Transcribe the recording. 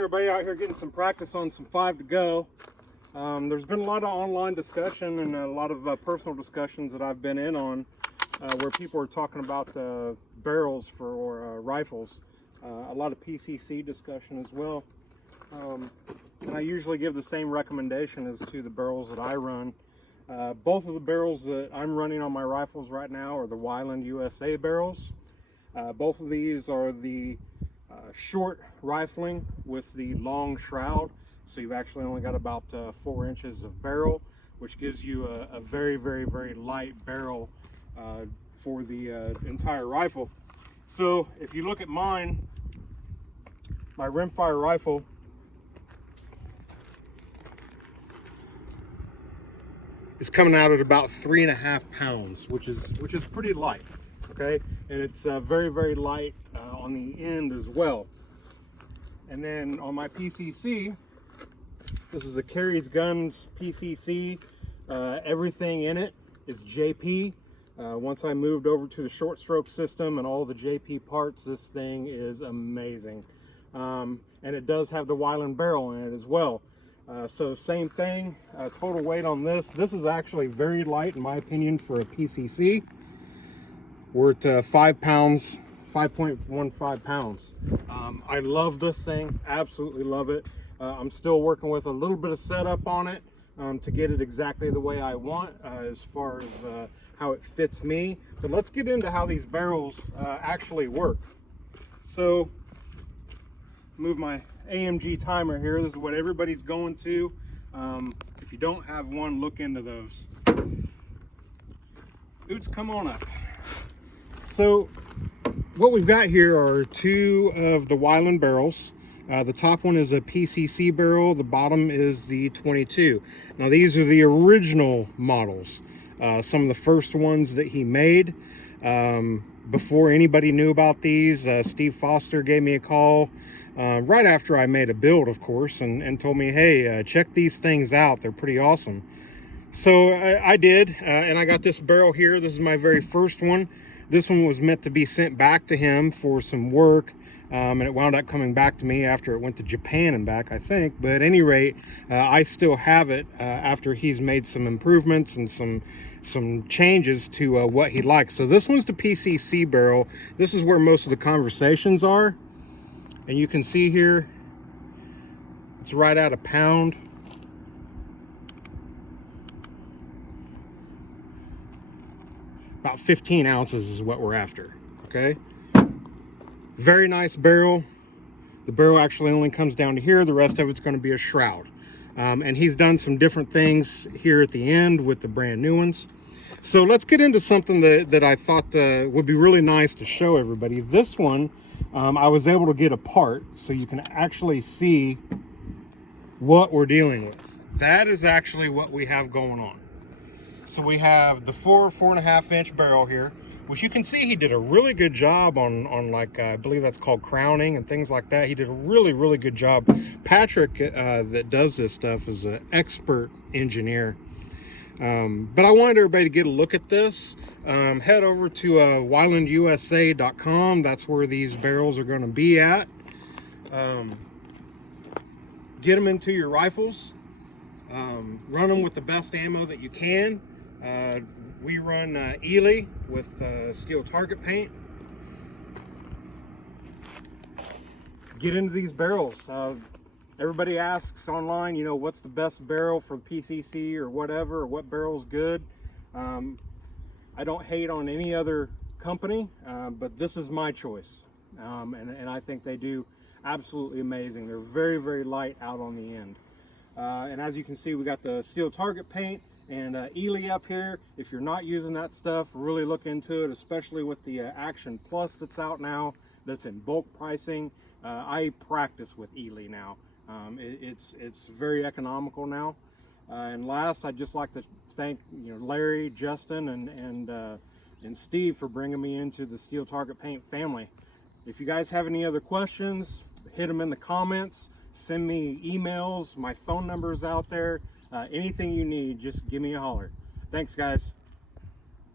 everybody out here getting some practice on some 5 to go. There's been a lot of online discussion and a lot of personal discussions that I've been in on where people are talking about barrels for rifles. A lot of PCC discussion as well. And I usually give the same recommendation as to the barrels that I run. Both of the barrels that I'm running on my rifles right now are the Wilandusa barrels. Both of these are the short rifling with the long shroud, so you've actually only got about 4 inches of barrel, which gives you a very light barrel for the entire rifle. So if you look at mine, my rimfire rifle is coming out at about 3.5 pounds, which is pretty light. Okay, and it's very light on the end as well. And then on my PCC, this is a Carries Guns PCC. Everything in it is JP. Once I moved over to the short stroke system and all the JP parts, this thing is amazing. And it does have the Wilan barrel in it as well. So same thing, total weight on this. This is actually very light in my opinion for a PCC. We're at 5 pounds, 5.15 pounds. I love this thing, absolutely love it. I'm still working with a little bit of setup on it to get it exactly the way I want as far as how it fits me. But let's get into how these barrels actually work. So, move my AMG timer here. This is what everybody's going to. If you don't have one, look into those. Oots, come on up. So what we've got here are 2 of the Wilan barrels. The top one is a PCC barrel, the bottom is the 22. Now these are the original models, some of the first ones that he made. Before anybody knew about these, Steve Foster gave me a call right after I made a build, of course, and told me, hey, check these things out, they're pretty awesome. So I did, and I got this barrel here. This is my very first one. This one was meant to be sent back to him for some work, and it wound up coming back to me after it went to Japan and back, I think. But at any rate, I still have it after he's made some improvements and some changes to what he likes. So this one's the PCC barrel. This is where most of the conversations are. And you can see here, it's right at 1 pound. About 15 ounces is what we're after, okay? Very nice barrel. The barrel actually only comes down to here. The rest of it's going to be a shroud. And he's done some different things here at the end with the brand new ones. So let's get into something that I thought would be really nice to show everybody. This one, I was able to get apart so you can actually see what we're dealing with. That is actually what we have going on. So we have the 4.5 inch barrel here, which you can see he did a really good job on like, I believe that's called crowning and things like that. He did a really good job. Patrick that does this stuff is an expert engineer. But I wanted everybody to get a look at this. Head over to wilandusa.com. That's where these barrels are going to be at. Get them into your rifles. Run them with the best ammo that you can. We run Ely with steel target paint. Get into these barrels. Everybody asks online, you know, what's the best barrel for PCC or whatever, or what barrel's good. I don't hate on any other company, but this is my choice. And I think they do absolutely amazing. They're very light out on the end. And as you can see, we got the steel target paint and Ely up here. If you're not using that stuff, really look into it, especially with the Action Plus that's out now, that's in bulk pricing. I practice with Ely now. It's very economical now. And last, I'd just like to thank Larry, Justin, and Steve for bringing me into the steel target paint family. If you guys have any other questions, hit them in the comments. Send me emails. My phone number is out there. Anything you need, just give me a holler. Thanks, guys.